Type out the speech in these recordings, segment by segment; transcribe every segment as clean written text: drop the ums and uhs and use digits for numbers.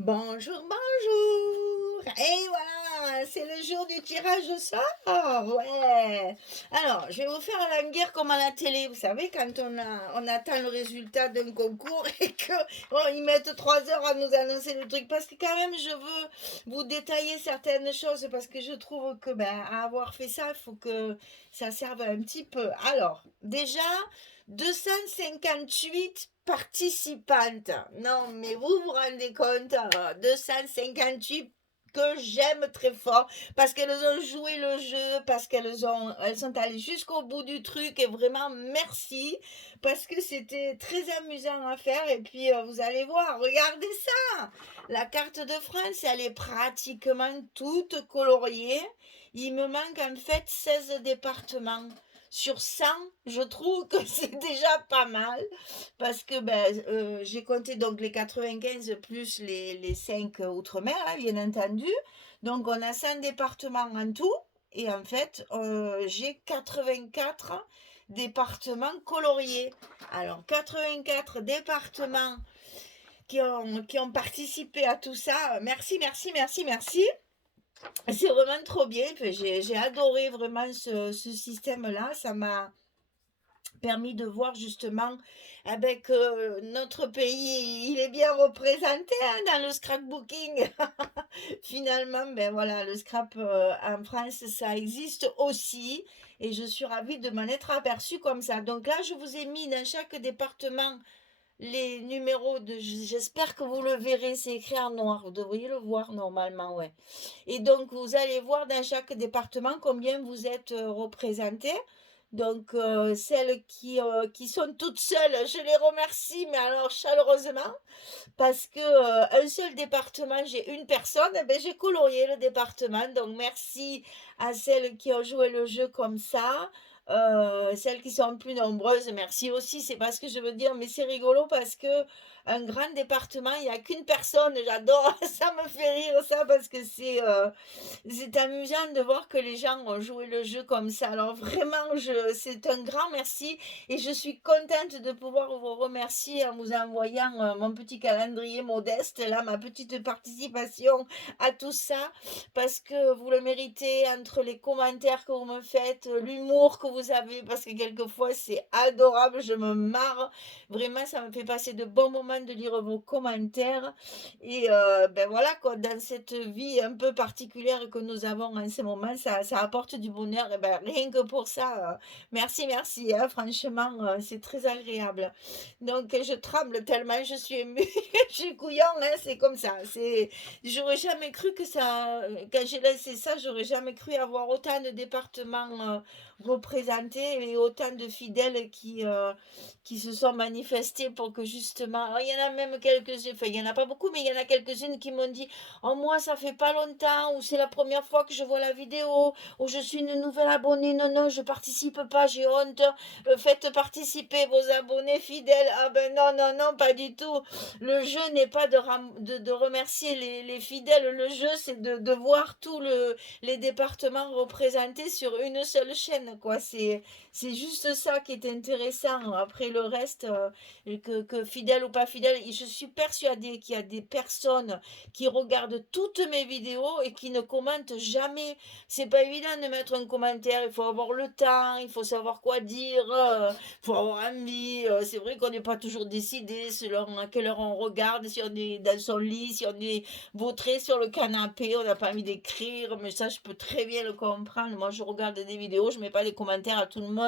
Bonjour, bonjour! Et voilà, c'est le jour du tirage au sort, ouais! Alors, je vais vous faire la guerre comme à la télé. Vous savez, quand on attend le résultat d'un concours et que ils mettent 3 heures à nous annoncer le truc, parce que quand même, je veux vous détailler certaines choses, parce que je trouve que, ben, à avoir fait ça, il faut que ça serve un petit peu. Alors, déjà, 258 participantes. Non, mais vous vous rendez compte, 258 que j'aime très fort parce qu'elles ont joué le jeu, parce elles sont allées jusqu'au bout du truc et vraiment merci parce que c'était très amusant à faire et puis vous allez voir, regardez ça, la carte de France, elle est pratiquement toute coloriée. Il me manque en fait 16 départements sur 100, je trouve que c'est déjà pas mal parce que ben, j'ai compté donc les 95 plus les 5 outre-mer, hein, bien entendu. Donc on a 100 départements en tout et en fait j'ai 84 départements coloriés. Alors 84 départements qui ont participé à tout ça. Merci, merci, merci, merci. C'est vraiment trop bien. Enfin, j'ai adoré vraiment ce système-là. Ça m'a permis de voir justement eh ben, que notre pays, il est bien représenté hein, dans le scrapbooking. Finalement, ben voilà, le scrap en France, ça existe aussi. Et je suis ravie de m'en être aperçue comme ça. Donc là, je vous ai mis dans chaque département les numéros de... J'espère que vous le verrez, c'est écrit en noir. Vous devriez le voir normalement, ouais. Et donc, vous allez voir dans chaque département combien vous êtes représentés. Donc, celles qui sont toutes seules, je les remercie, mais alors chaleureusement, parce que un seul département, j'ai une personne, eh ben, j'ai colorié le département. Donc, merci à celles qui ont joué le jeu comme ça. Celles qui sont plus nombreuses, merci aussi, c'est pas ce que je veux dire, mais c'est rigolo parce que un grand département, il n'y a qu'une personne, j'adore, ça me fait rire ça parce que c'est amusant de voir que les gens ont joué le jeu comme ça. Alors vraiment, c'est un grand merci et je suis contente de pouvoir vous remercier en vous envoyant mon petit calendrier modeste, là, ma petite participation à tout ça, parce que vous le méritez entre les commentaires que vous me faites, l'humour que vous avez, parce que quelquefois c'est adorable, je me marre. Vraiment, ça me fait passer de bons moments de lire vos commentaires. Et ben voilà, quoi, dans cette vie un peu particulière que nous avons en ce moment, ça apporte du bonheur. Et ben rien que pour ça, merci, merci, hein, franchement, c'est très agréable. Donc je tremble tellement, je suis émue, je suis couillon, hein, c'est comme ça. J'aurais jamais cru que ça, quand j'ai lancé ça, j'aurais jamais cru avoir autant de départements représentés et autant de fidèles qui se sont manifestés pour que justement, alors, il y en a même quelques-unes, enfin il y en a pas beaucoup, mais il y en a quelques-unes qui m'ont dit, oh moi ça fait pas longtemps, ou c'est la première fois que je vois la vidéo, ou je suis une nouvelle abonnée, non, non, je participe pas, j'ai honte, faites participer vos abonnés fidèles, ah ben non, non, non, pas du tout, le jeu n'est pas de remercier les fidèles, le jeu c'est de voir tous les départements représentés sur une seule chaîne, quoi, c'est juste ça qui est intéressant. Après le reste, que fidèle ou pas fidèle, je suis persuadée qu'il y a des personnes qui regardent toutes mes vidéos et qui ne commentent jamais. C'est pas évident de mettre un commentaire, il faut avoir le temps, il faut savoir quoi dire, il faut avoir envie. C'est vrai qu'on n'est pas toujours décidé selon à quelle heure on regarde, si on est dans son lit, si on est vautré sur le canapé, on n'a pas envie d'écrire, mais ça je peux très bien le comprendre. Moi je regarde des vidéos, je mets pas des commentaires à tout le monde.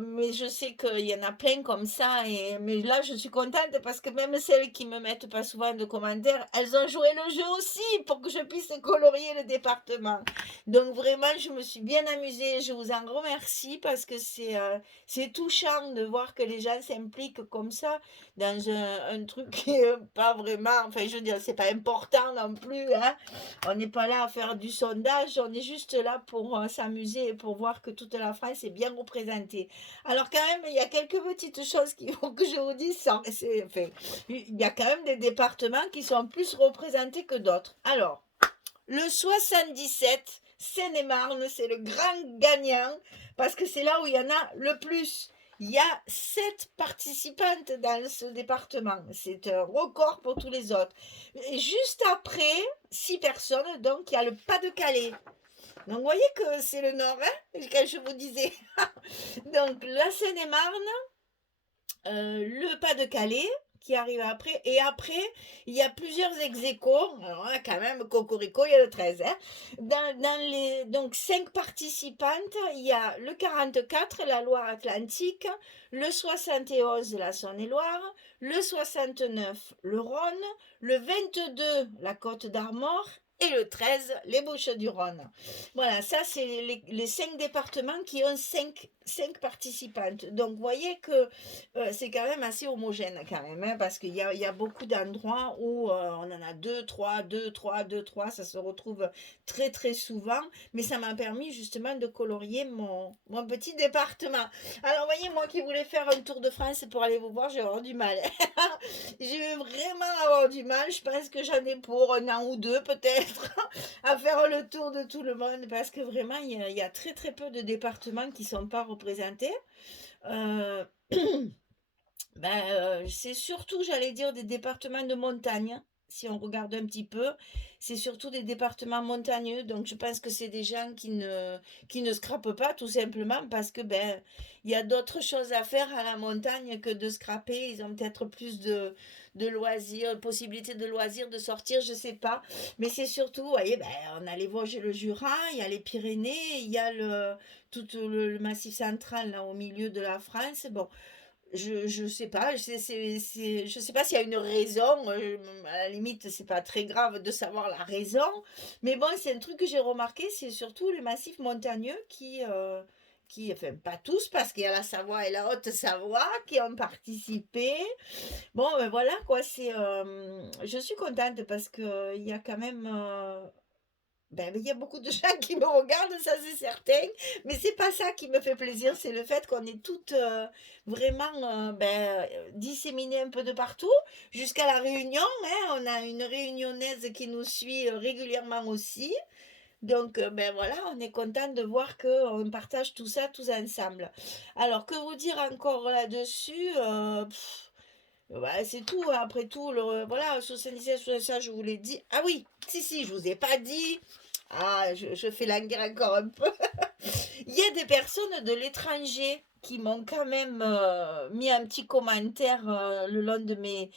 Mais je sais qu'il y en a plein comme ça. Mais là, je suis contente parce que même celles qui me mettent pas souvent de commentaires, elles ont joué le jeu aussi pour que je puisse colorier le département. Donc vraiment, je me suis bien amusée. Je vous en remercie parce que c'est touchant de voir que les gens s'impliquent comme ça dans un truc qui est pas vraiment, enfin je veux dire, c'est pas important non plus, hein. On n'est pas là à faire du sondage, on est juste là pour s'amuser et pour voir que toute la France est bien représentée. Alors quand même, il y a quelques petites choses qu'il faut que je vous dise. Enfin, il y a quand même des départements qui sont plus représentés que d'autres. Alors, le 77, Seine-et-Marne, c'est le grand gagnant parce que c'est là où il y en a le plus. Il y a 7 participantes dans ce département. C'est un record pour tous les autres. Et juste après, 6 personnes, donc il y a le Pas-de-Calais. Donc vous voyez que c'est le Nord, hein, quand je vous disais. Donc la Seine-et-Marne, le Pas-de-Calais qui arrive après. Et après, il y a plusieurs ex-aequo. Alors là, quand même, Cocorico, il y a le 13. Hein. Dans les donc 5 participantes, il y a le 44, la Loire-Atlantique, le 71, la Saône-et-Loire, le 69, le Rhône, le 22, la Côte d'Armor, et le 13, les Bouches-du-Rhône. Voilà, ça, c'est les 5 départements qui ont 5 participantes. Donc, vous voyez que c'est quand même assez homogène quand même, hein, parce qu'il y a beaucoup d'endroits où on en a deux, trois, deux, trois, deux, trois, ça se retrouve très très souvent, mais ça m'a permis justement de colorier mon petit département. Alors, vous voyez, moi qui voulais faire un tour de France pour aller vous voir, j'ai avoir du mal. Je vais vraiment avoir du mal, je pense que j'en ai pour un an ou deux peut-être, à faire le tour de tout le monde, parce que vraiment, il y a très très peu de départements qui ne sont pas représentés. Euh, c'est surtout, j'allais dire, des départements de montagne. Si on regarde un petit peu, c'est surtout des départements montagneux. Donc, je pense que c'est des gens qui ne scrapent pas, tout simplement, parce que il y a d'autres choses à faire à la montagne que de scraper. Ils ont peut-être plus de loisirs, possibilité de loisirs, de sortir, je sais pas. Mais c'est surtout, vous voyez, on a les Vosges et le Jura, il y a les Pyrénées, il y a tout le massif central là au milieu de la France. Bon, je sais pas, je sais pas s'il y a une raison, à la limite, c'est pas très grave de savoir la raison, mais bon, c'est un truc que j'ai remarqué, c'est surtout les massifs montagneux enfin pas tous, parce qu'il y a la Savoie et la Haute-Savoie qui ont participé. Bon, ben voilà quoi, je suis contente parce que il y a quand même, il y a beaucoup de gens qui me regardent, ça c'est certain, mais c'est pas ça qui me fait plaisir, c'est le fait qu'on est toutes vraiment disséminées un peu de partout, jusqu'à la Réunion, hein, on a une Réunionnaise qui nous suit régulièrement aussi, donc voilà, on est content de voir qu'on partage tout ça tous ensemble. Alors, que vous dire encore là-dessus c'est tout, hein, après tout, voilà, 77, ça, je vous l'ai dit. Ah oui, si, je vous ai pas dit. Ah, je fais la guerre encore un peu. Il y a des personnes de l'étranger qui m'ont quand même mis un petit commentaire le long de mes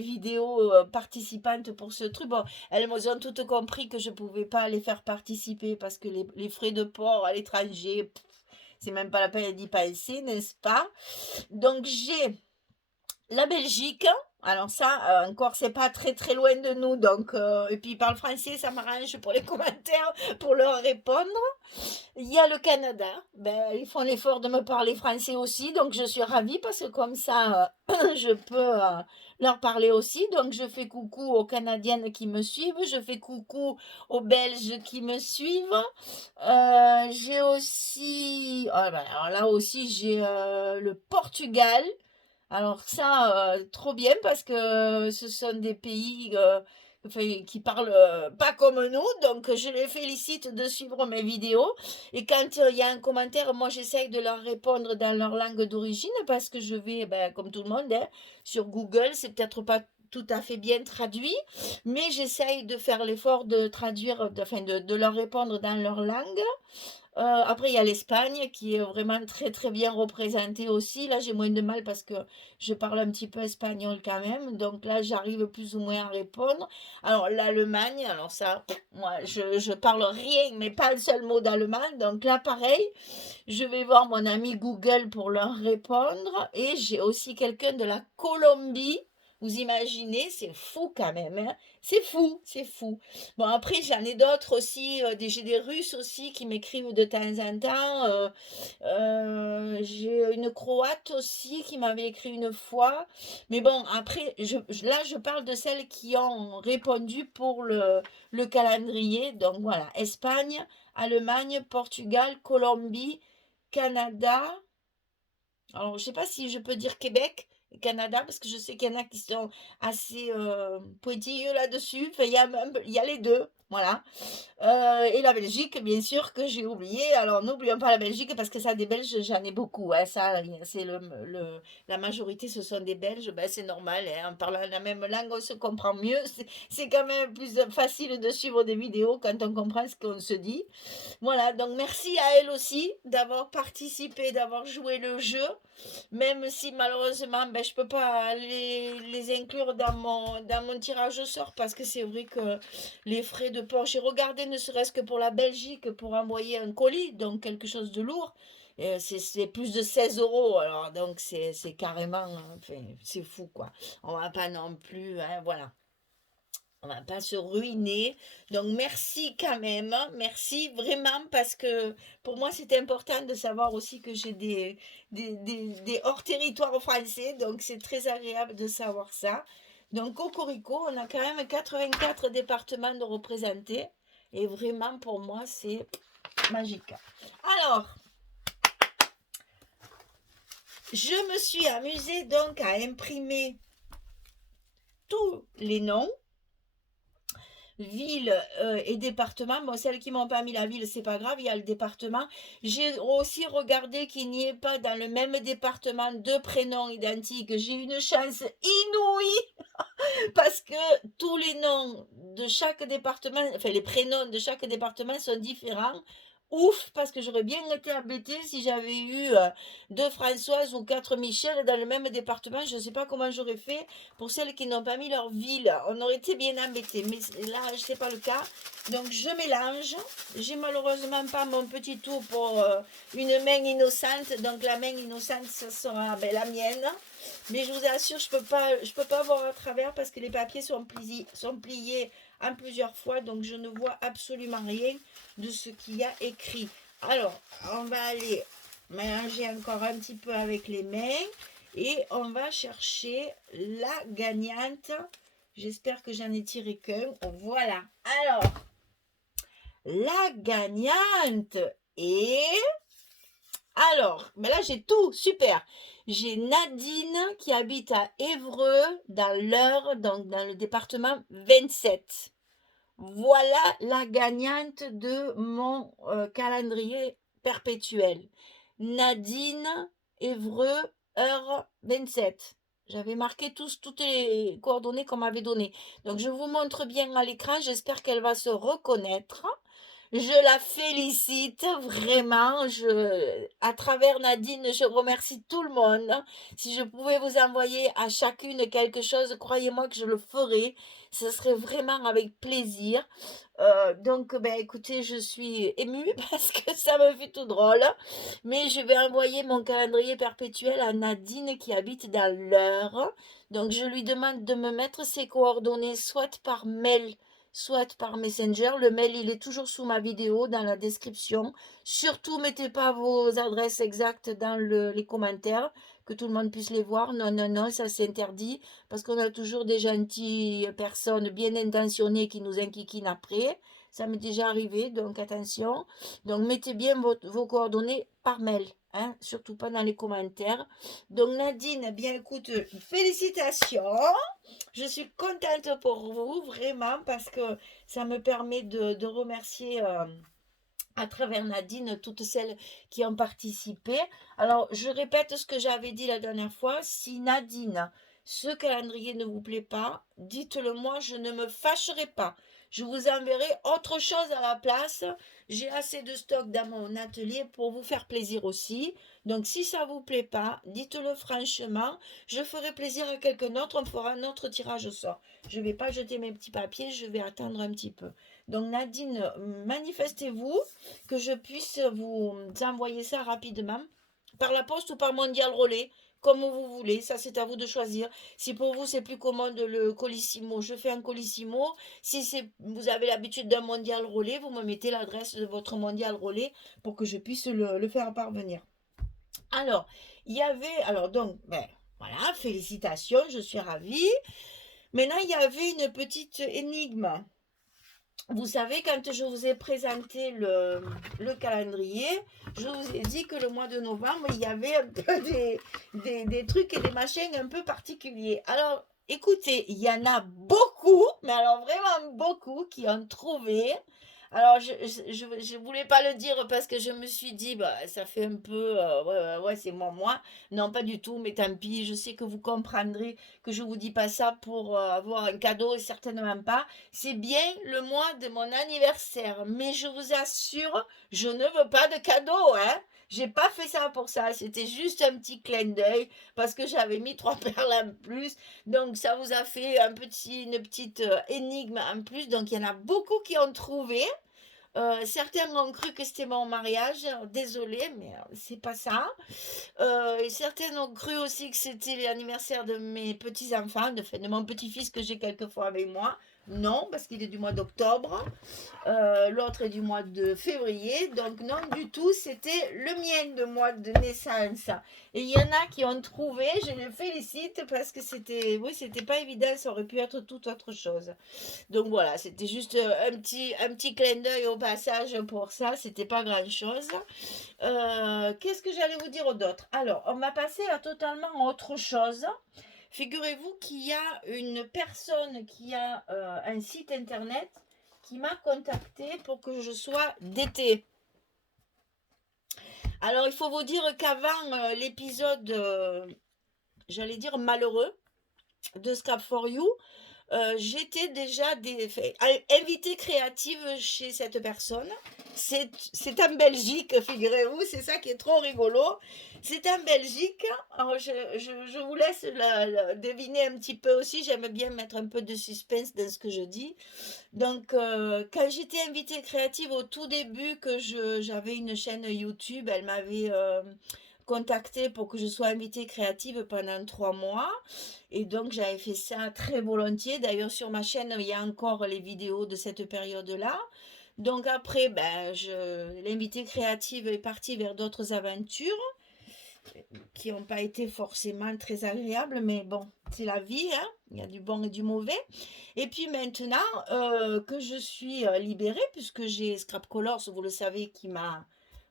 vidéos participantes pour ce truc. Bon, elles m'ont toutes compris que je pouvais pas les faire participer parce que les frais de port à l'étranger, c'est même pas la peine d'y penser, n'est-ce pas? Donc j'ai la Belgique, alors ça, encore, c'est pas très très loin de nous, donc, et puis ils parlent français, ça m'arrange pour les commentaires, pour leur répondre. Il y a le Canada, ils font l'effort de me parler français aussi, donc je suis ravie parce que comme ça, je peux leur parler aussi. Donc je fais coucou aux Canadiennes qui me suivent, je fais coucou aux Belges qui me suivent. J'ai aussi, alors là aussi, j'ai le Portugal. Alors ça, trop bien parce que ce sont des pays enfin, qui parlent pas comme nous, donc je les félicite de suivre mes vidéos. Et quand il y a un commentaire, moi j'essaye de leur répondre dans leur langue d'origine parce que je vais, comme tout le monde, hein, sur Google, c'est peut-être pas tout à fait bien traduit, mais j'essaye de faire l'effort de traduire, enfin de leur répondre dans leur langue. Après, il y a l'Espagne qui est vraiment très très bien représentée aussi. Là, j'ai moins de mal parce que je parle un petit peu espagnol quand même. Donc là, j'arrive plus ou moins à répondre. Alors, l'Allemagne, alors ça, moi, je parle rien, mais pas un seul mot d'allemand. Donc là, pareil, je vais voir mon ami Google pour leur répondre. Et j'ai aussi quelqu'un de la Colombie. Vous imaginez, c'est fou quand même, hein. C'est fou, c'est fou. Bon, après, j'en ai d'autres aussi. J'ai des Russes aussi qui m'écrivent de temps en temps. J'ai une Croate aussi qui m'avait écrit une fois. Mais bon, après, là, je parle de celles qui ont répondu pour le calendrier. Donc voilà, Espagne, Allemagne, Portugal, Colombie, Canada. Alors, je sais pas si je peux dire Québec. Canada, parce que je sais qu'il y en a qui sont assez pointilleux là-dessus. Enfin, il y a les deux, voilà. Et la Belgique, bien sûr, que j'ai oublié. Alors, n'oublions pas la Belgique, parce que ça, des Belges, j'en ai beaucoup. Hein. Ça, c'est la majorité, ce sont des Belges. Ben, c'est normal. Hein. En parlant la même langue, on se comprend mieux. C'est quand même plus facile de suivre des vidéos quand on comprend ce qu'on se dit. Voilà, donc merci à elle aussi d'avoir participé, d'avoir joué le jeu, même si malheureusement ben, je ne peux pas les inclure dans mon tirage au sort parce que c'est vrai que les frais de port, j'ai regardé ne serait-ce que pour la Belgique pour envoyer un colis, donc quelque chose de lourd, c'est plus de 16 €, alors donc c'est carrément, enfin, c'est fou quoi. On va pas non plus, hein, voilà. On va pas se ruiner. Donc merci quand même, hein. Merci vraiment parce que pour moi c'est important de savoir aussi que j'ai des hors-territoires français. Donc c'est très agréable de savoir ça. Donc Cocorico, on a quand même 84 départements de représentés. Et vraiment pour moi c'est magique. Alors, je me suis amusée donc à imprimer tous les noms ville et département. Bon, celles qui m'ont pas mis la ville, c'est pas grave, il y a le département. J'ai aussi regardé qu'il n'y ait pas dans le même département deux prénoms identiques. J'ai une chance inouïe parce que tous les noms de chaque département, enfin les prénoms de chaque département sont différents. Ouf, parce que j'aurais bien été embêtée si j'avais eu deux Françoises ou quatre Michel dans le même département. Je ne sais pas comment j'aurais fait pour celles qui n'ont pas mis leur ville. On aurait été bien embêtés, mais là, ce n'est pas le cas. Donc, je mélange. J'ai malheureusement pas mon petit tour pour une main innocente. Donc, la main innocente, ce sera ben, la mienne. Mais je vous assure, je peux pas voir à travers parce que les papiers sont pliés en plusieurs fois. Donc, je ne vois absolument rien de ce qu'il y a écrit. Alors, on va aller mélanger encore un petit peu avec les mains et on va chercher la gagnante. J'espère que j'en ai tiré qu'un. Voilà. Alors, la gagnante est... Alors, mais là j'ai tout, super. J'ai Nadine qui habite à Évreux, dans l'Eure, donc dans le département 27. Voilà la gagnante de mon calendrier perpétuel. Nadine, Évreux, heure 27. J'avais marqué toutes les coordonnées qu'on m'avait données. Donc je vous montre bien à l'écran, j'espère qu'elle va se reconnaître. Je la félicite vraiment. À travers Nadine, je remercie tout le monde. Si je pouvais vous envoyer à chacune quelque chose, croyez-moi que je le ferais. Ce serait vraiment avec plaisir. Donc, ben, écoutez, je suis émue parce que ça me fait tout drôle. Mais je vais envoyer mon calendrier perpétuel à Nadine qui habite dans l'Eure. Donc, je lui demande de me mettre ses coordonnées soit par mail, soit par Messenger. Le mail, il est toujours sous ma vidéo, dans la description. Surtout, mettez pas vos adresses exactes dans les commentaires, que tout le monde puisse les voir. Non, non, non, ça c'est interdit, parce qu'on a toujours des gentilles personnes bien intentionnées qui nous enquiquinent après. Ça m'est déjà arrivé, donc attention. Donc, mettez bien vos coordonnées par mail. Hein, surtout pas dans les commentaires. Donc Nadine, eh bien écoute, félicitations. Je suis contente pour vous, vraiment, parce que ça me permet de remercier à travers Nadine toutes celles qui ont participé. Alors, je répète ce que j'avais dit la dernière fois. Si Nadine, ce calendrier ne vous plaît pas, dites-le moi, je ne me fâcherai pas. Je vous enverrai autre chose à la place. J'ai assez de stock dans mon atelier pour vous faire plaisir aussi. Donc, si ça ne vous plaît pas, dites-le franchement. Je ferai plaisir à quelqu'un d'autre. On fera un autre tirage au sort. Je ne vais pas jeter mes petits papiers. Je vais attendre un petit peu. Donc, Nadine, manifestez-vous que je puisse vous envoyer ça rapidement. Par la poste ou par Mondial Relais, comme vous voulez, ça c'est à vous de choisir. Si pour vous c'est plus commode le Colissimo, je fais un Colissimo. Si vous avez l'habitude d'un Mondial Relais, vous me mettez l'adresse de votre Mondial Relais pour que je puisse le faire parvenir. Alors, il y avait, alors donc, ben voilà, félicitations, je suis ravie. Maintenant, il y avait une petite énigme. vous savez, quand je vous ai présenté le calendrier, je vous ai dit que le mois de novembre, il y avait un peu des trucs et des machins un peu particuliers. Alors, écoutez, il y en a beaucoup, mais alors vraiment beaucoup, qui ont trouvé. Alors, je voulais pas le dire parce que je me suis dit, bah, ça fait un peu, ouais, c'est moi. Non, pas du tout, mais tant pis, je sais que vous comprendrez que je vous dis pas ça pour avoir un cadeau, et certainement pas. C'est bien le mois de mon anniversaire, mais je vous assure, je ne veux pas de cadeau, hein. J'ai pas fait ça pour ça, c'était juste un petit clin d'œil parce que j'avais mis trois perles en plus. Donc ça vous a fait une petite énigme en plus. Donc il y en a beaucoup qui ont trouvé. Certains ont cru que c'était mon mariage. Désolée, mais c'est pas ça. Certains ont cru aussi que c'était l'anniversaire de mes petits-enfants, de mon petit-fils que j'ai quelquefois avec moi. Non, parce qu'il est du mois d'octobre. L'autre est du mois de février. Donc non du tout, c'était le mien de mois de naissance. Et il y en a qui ont trouvé, je les félicite parce que oui, c'était pas évident, ça aurait pu être tout autre chose. Donc voilà, c'était juste un petit clin d'œil au passage pour ça, c'était pas grand-chose. Qu'est-ce que j'allais vous dire d'autre? Alors, on m'a passé à totalement autre chose. Figurez-vous qu'il y a une personne qui a un site internet qui m'a contacté pour que je sois d'été. Alors, il faut vous dire qu'avant l'épisode, j'allais dire malheureux, de Scrap for You, j'étais déjà invitée créative chez cette personne. C'est en Belgique, figurez-vous, c'est ça qui est trop rigolo. C'est en Belgique. Alors je vous laisse deviner un petit peu aussi. J'aime bien mettre un peu de suspense dans ce que je dis. Donc, quand j'étais invitée créative au tout début, que j'avais une chaîne YouTube, elle m'avait contactée pour que je sois invitée créative pendant 3 mois. Et donc, j'avais fait ça très volontiers. D'ailleurs, sur ma chaîne, il y a encore les vidéos de cette période-là. Donc après, ben, l'invitée créative est partie vers d'autres aventures qui n'ont pas été forcément très agréables, mais bon, c'est la vie, hein. Il y a du bon et du mauvais. Et puis maintenant que je suis libérée, puisque j'ai Scrap Colors, vous le savez, qui m'a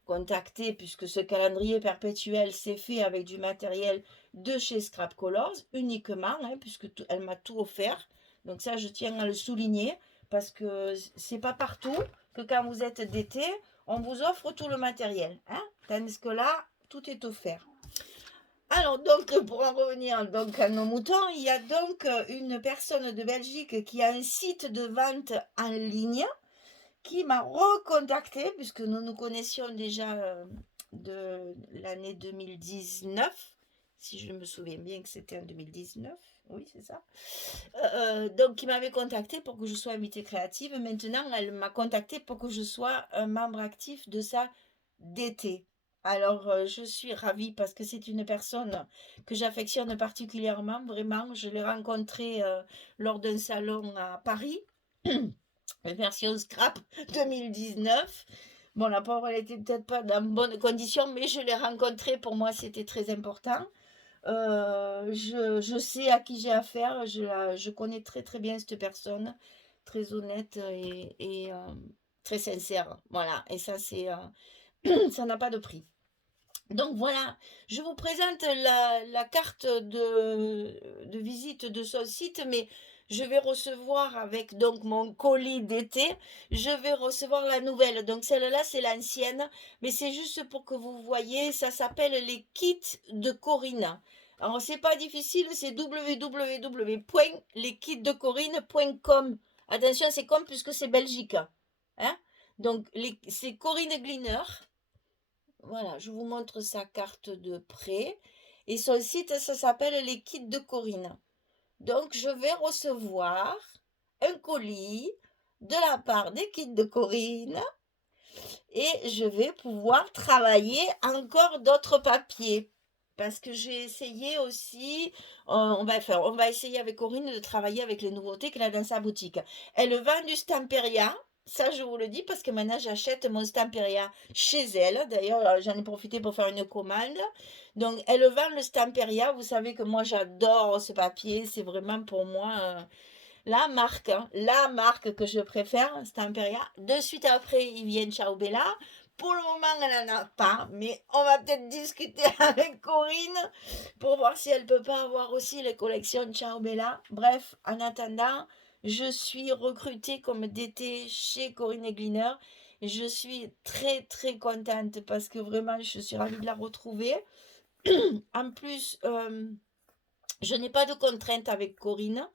contacté, puisque ce calendrier perpétuel s'est fait avec du matériel de chez Scrap Colors uniquement, hein, puisque elle m'a tout offert. Donc ça, je tiens à le souligner, parce que c'est pas partout que quand vous êtes d'été, on vous offre tout le matériel, hein, tandis que là, tout est offert. Alors donc, pour en revenir donc à nos moutons, il y a donc une personne de Belgique qui a un site de vente en ligne qui m'a recontacté, puisque nous nous connaissions déjà de l'année 2019, si je me souviens bien que c'était en 2019, oui c'est ça. Donc il m'avait contacté pour que je sois invitée créative. Maintenant, elle m'a contacté pour que je sois un membre actif de sa DT. Alors, je suis ravie parce que c'est une personne que j'affectionne particulièrement, vraiment. Je l'ai rencontrée lors d'un salon à Paris, version Scrap 2019. Bon, la pauvre, elle était peut-être pas dans bonnes conditions, mais je l'ai rencontrée. Pour moi, c'était très important. Je sais à qui j'ai affaire. Je connais très très bien cette personne, très honnête et très sincère. Voilà, et ça, ça n'a pas de prix. Donc voilà, je vous présente la carte de visite de ce site, mais je vais recevoir avec donc mon colis d'été, je vais recevoir la nouvelle. Donc celle-là, c'est l'ancienne, mais c'est juste pour que vous voyez, ça s'appelle les kits de Corinne. Alors c'est pas difficile, c'est www.leskitsdecorinne.com. Attention, c'est comme puisque c'est Belgique. Hein? Donc c'est Corinne Gliner. Voilà, je vous montre sa carte de près. Et son site, ça s'appelle les kits de Corinne. Donc, je vais recevoir un colis de la part des kits de Corinne et je vais pouvoir travailler encore d'autres papiers. Parce que j'ai essayé aussi, on va essayer avec Corinne de travailler avec les nouveautés qu'elle a dans sa boutique. Elle vend du Stamperia, ça je vous le dis parce que maintenant j'achète mon Stamperia chez elle. D'ailleurs, j'en ai profité pour faire une commande. Donc elle vend le Stamperia, vous savez que moi j'adore ce papier, c'est vraiment pour moi la marque que je préfère, Stamperia. De suite après, ils viennent Ciao Bella. Pour le moment, elle n'en a pas, mais on va peut-être discuter avec Corinne pour voir si elle peut pas avoir aussi les collections Ciao Bella. Bref, en attendant, je suis recrutée comme DT chez Corinne Egliner. Je suis très très contente parce que vraiment, je suis ravie de la retrouver. En plus, je n'ai pas de contrainte avec Corinne.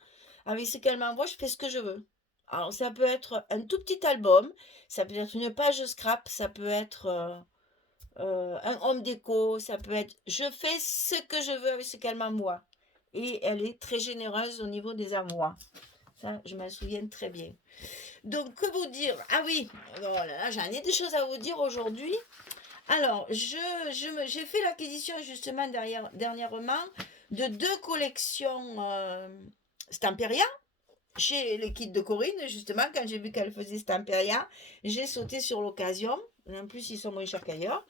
Avec ce qu'elle m'envoie, je fais ce que je veux. Alors, ça peut être un tout petit album, ça peut être une page scrap, ça peut être un home déco, ça peut être... Je fais ce que je veux avec ce qu'elle m'envoie. Et elle est très généreuse au niveau des envois. Ça, je m'en souviens très bien. Donc, que vous dire? Ah oui, oh là là, j'en ai des choses à vous dire aujourd'hui. Alors, j'ai fait l'acquisition justement dernièrement de 2 collections Stamperia chez les kits de Corinne. Justement, quand j'ai vu qu'elle faisait Stamperia, j'ai sauté sur l'occasion. En plus, ils sont moins chers qu'ailleurs.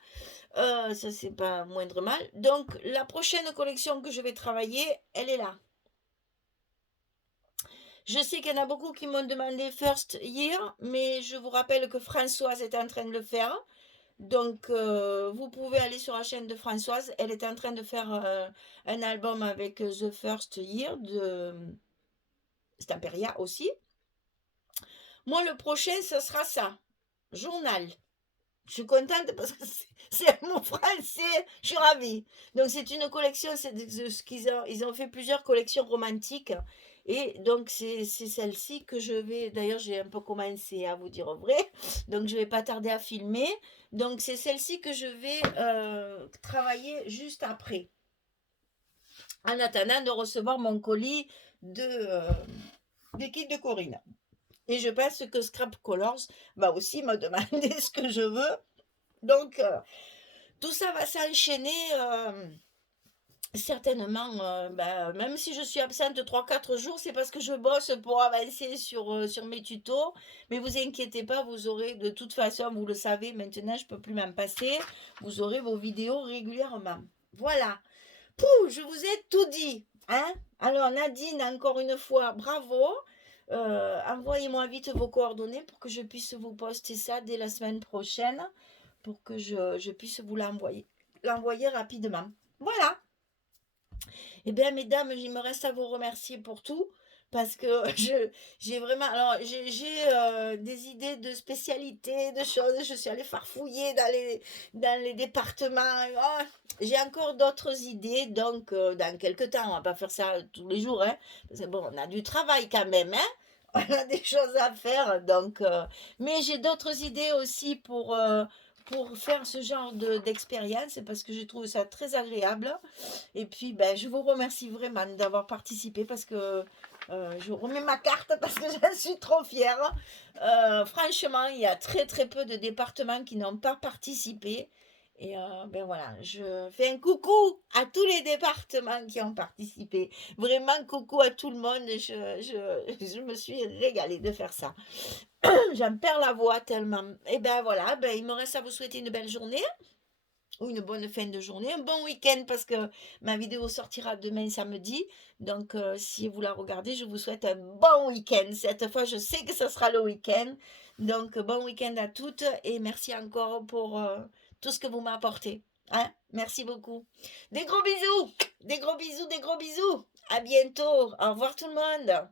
Ça, c'est pas moindre mal. Donc, la prochaine collection que je vais travailler, elle est là. Je sais qu'il y en a beaucoup qui m'ont demandé First Year, mais je vous rappelle que Françoise est en train de le faire. Donc, vous pouvez aller sur la chaîne de Françoise. Elle est en train de faire un album avec The First Year de Stamperia aussi. Moi, le prochain, ce sera ça. Journal. Je suis contente parce que c'est mon français. Je suis ravie. Donc, c'est une collection. C'est ce qu'ils ont, ils ont fait plusieurs collections romantiques. Et donc, c'est celle-ci que je vais. D'ailleurs, j'ai un peu commencé à vous dire vrai. Donc, je vais pas tarder à filmer. Donc, c'est celle-ci que je vais travailler juste après. En attendant de recevoir mon colis de kit de Corinne. Et je pense que Scrap Colors va aussi me demander ce que je veux. Donc, tout ça va s'enchaîner certainement. Même si je suis absente 3-4 jours, c'est parce que je bosse pour avancer sur mes tutos. Mais vous inquiétez pas, vous aurez, de toute façon, vous le savez, maintenant, je ne peux plus m'en passer. Vous aurez vos vidéos régulièrement. Voilà. Pouh, je vous ai tout dit. Hein? Alors, Nadine, encore une fois, bravo. Envoyez-moi vite vos coordonnées pour que je puisse vous poster ça dès la semaine prochaine, pour que je puisse vous l'envoyer rapidement. Voilà. Eh bien, mesdames, il me reste à vous remercier pour tout. Parce que j'ai vraiment. Alors, j'ai des idées de spécialités, de choses. Je suis allée farfouiller dans les départements. Oh, j'ai encore d'autres idées. Donc, dans quelques temps, on va pas faire ça tous les jours. Hein, parce que bon, on a du travail quand même. Hein, on a des choses à faire. Donc, mais j'ai d'autres idées aussi pour faire ce genre d'expérience. Parce que je trouve ça très agréable. Et puis, ben, je vous remercie vraiment d'avoir participé parce que je remets ma carte parce que j'en suis trop fière. Franchement, il y a très très peu de départements qui n'ont pas participé. Et ben voilà, je fais un coucou à tous les départements qui ont participé. Vraiment, coucou à tout le monde. Je me suis régalée de faire ça. J'en perds la voix tellement. Et ben voilà, ben, il me reste à vous souhaiter une belle journée ou une bonne fin de journée, un bon week-end parce que ma vidéo sortira demain samedi. Donc, si vous la regardez, je vous souhaite un bon week-end. Cette fois, je sais que ce sera le week-end. Donc, bon week-end à toutes et merci encore pour tout ce que vous m'apportez. Hein? Merci beaucoup. Des gros bisous, des gros bisous, des gros bisous. À bientôt. Au revoir tout le monde.